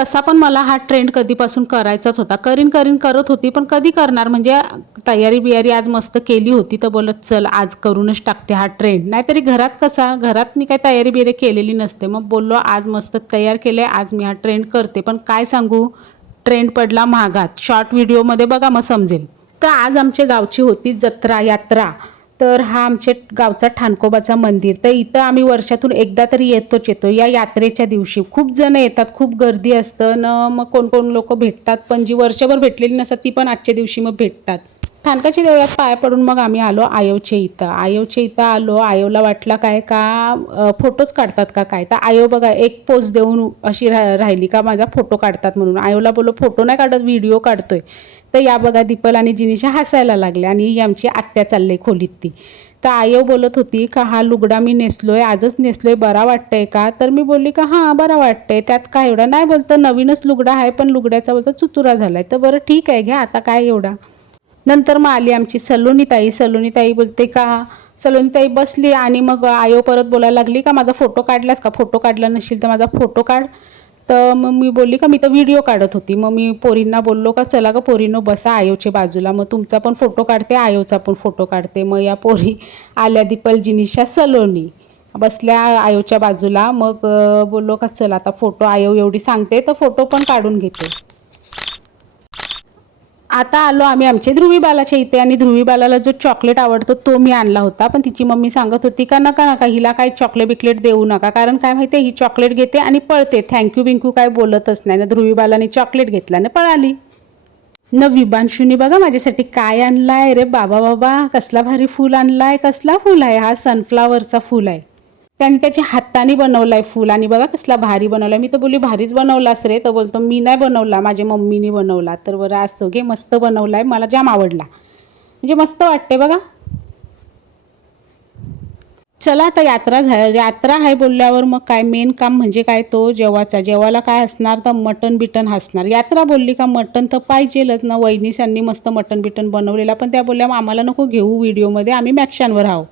तसा पण मला हा ट्रेंड कधीपासून करायचाच होता. करीन करत होती, पण कधी करणार म्हणजे तयारी बियारी आज मस्त केली होती, तर बोलत चल आज करूनच टाकते हा ट्रेंड. नाहीतरी घरात मी काही तयारी बियारी केलेली नसते. मग बोललो आज मस्त तयार केले, आज मी हा ट्रेंड करते. पण काय सांगू, ट्रेंड पडला महागात. शॉर्ट व्हिडिओमध्ये बघा मग समजेल. तर आज आमच्या गावची होती जत्रा यात्रा. तर हा आमच्या गावचा ठाणकोबाचा मंदिर. तर इथं आम्ही वर्षातून एकदा तरी येतो. या यात्रेच्या दिवशी खूप जण येतात, खूप गर्दी असतं न. मग कोण लोक भेटतात, पण जी वर्षभर भेटलेली नसतात ती पण आजच्या दिवशी मग भेटतात. ठाणकाच्या देवळात पाया पडून मग आम्ही आलो आयोच्या इथं आलो. आयोला वाटला काय का फोटोच काढतात का काय. तर आयो बघा एक पोज देऊन अशी राहिली का माझा फोटो काढतात म्हणून. आयोला बोललो फोटो नाही काढत, व्हिडिओ काढतोय. तर या बघा दीपल आणि जिनिशा हसायला लागल्या आणि ही आमची आत्या चालले खोलीत ती. तर आयो बोलत होती का हा लुगडा मी नेसलोय, आजच नेसलोय, बरा वाटतंय का. तर मी बोलली का हां बरा वाटतंय, त्यात काय एवढा. नाही बोलतं नवीनच लुगडा आहे, पण लुगड्याचा बोलतं चुतुरा झालाय. तर बरं ठीक आहे घ्या, आता काय एवढा. नंतर मग आली आमची सलोनी ताई बोलते का. सलोनी ताई बसली आणि मग आयो परत बोलायला लागली का माझा फोटो काढलास का, फोटो काढला नसेल तर माझा फोटो काढ. तर मग मी बोलली का मी तर व्हिडिओ काढत होती. मग मी पोरींना बोललो का चला ग पोरींनो बसा आयोच्या बाजूला, मग तुमचा पण फोटो काढते, आयोचा पण फोटो काढते. मग या पोरी आल्या दीपल, जिनिशा, सलोनी बसल्या आयोच्या बाजूला. मग बोललो का चला आता फोटो, आयो एवढी सांगते तर फोटो पण काढून घेते. आता आलो आम्ही आमच्या ध्रुवीबालाच्या इथे आणि ध्रुवीबालाला जो चॉकलेट आवडतो तो मी आणला होता. पण तिची मम्मी सांगत होती का नका हिला काही चॉकलेट बिकलेट देऊ नका, कारण काय माहिती आहे ही चॉकलेट घेते आणि पळते, थँक्यू बिंक्यू काय बोलतच नाही ना. ध्रुवीबालाने चॉकलेट घेतला ना पळाली. न विभांशूनी बघा माझ्यासाठी काय आणलाय रे बाबा, कसला भारी फूल आणलाय. कसला फूल आहे हा, सनफ्लावरचा फूल आहे. त्याने त्याच्या हाताने बनवलाय फूल आणि बघा कसला भारी बनवलाय. मी तर बोलली भारीच बनवलास रे. तर बोलतो मी नाही बनवला, माझ्या मम्मीने बनवला. तर बरं असो घे, मस्त बनवलाय, मला जाम आवडला, म्हणजे मस्त वाटते बघा. चला आता यात्रा आहे बोलल्यावर मग काय मेन काम म्हणजे काय तो जेवायला काय असणार तर मटन बिटन असणार. यात्रा बोलली का मटन तर पाहिजेलच ना. वहिनीसांनी मस्त मटन बिटन बनवलेला, पण त्या बोलल्या आम्हाला नको घेऊ व्हिडिओमध्ये, आम्ही मॅक्शनवर आहो.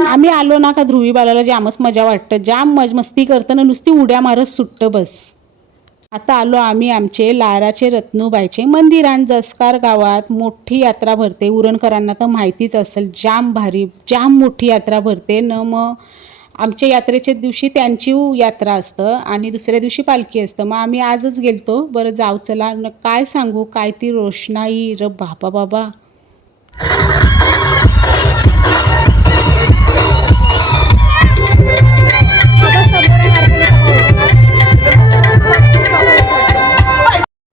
आम्ही आलो ना का ध्रुवीबालाला जामच मजा वाटतं, जाम मस्ती करताना नुसती उड्या मारत सुट्ट बस. आता आलो आम्ही आमचे लाराचे रत्नूबाईचे मंदिरात. जसकार गावात मोठी यात्रा भरते. उरणकरांना तर माहितीच असेल, जाम भारी जाम मोठी यात्रा भरते न. मग आमच्या यात्रेच्या दिवशी त्यांची यात्रा असतं आणि दुसऱ्या दिवशी पालखी असतं. मग आम्ही आजच गेलतो. बरं जाऊ चला. न काय सांगू, काय ती रोषणाई र बाबा.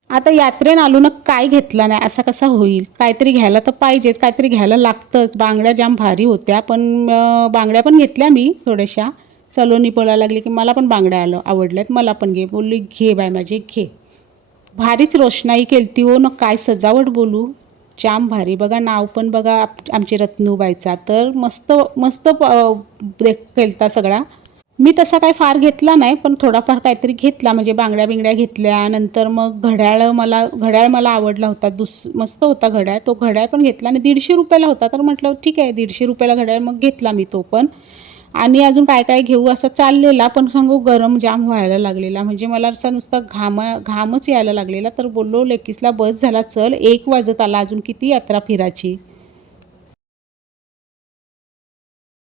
आता यात्रेन आलो ना काय घेतला नाही असं कसं होईल. काहीतरी घ्यायला तर पाहिजेच, काहीतरी घ्यायला लागतंच. बांगड्या जाम भारी होत्या, पण बांगड्या पण घेतल्या मी थोड्याशा. सलोनी बोलायला लागली की मला पण बांगड्या आवडल्यात, मला पण घे. बोलली घे बाय माझे घे. भारीच रोषणाई केलती हो ना, काय सजावट बोलू, जाम भारी. बघा नाव पण बघा आमची रत्नूबाईचा. तर मस्त केलता सगळा. मी तसा काही फार घेतला नाही, पण थोडाफार काहीतरी घेतला, म्हणजे बांगड्या बिंगड्या घेतल्या. नंतर मग घड्याळ मला आवडला होता, मस्त होता घड्याळ. तो घड्याळ पण घेतला आणि 150 रुपयाला होता. तर म्हटलं ठीक आहे 150 रुपयाला घड्याळ, मग घेतला मी तो पण. आणि अजून काय घेऊ असं चाललेला, पण सांगू गरम जाम व्हायला लागलेला, म्हणजे मला असा नुसता घामच यायला लागलेला. तर बोललो लेकीसला बस झाला चल, 1 वाजत आला, अजून किती यात्रा फिरायची.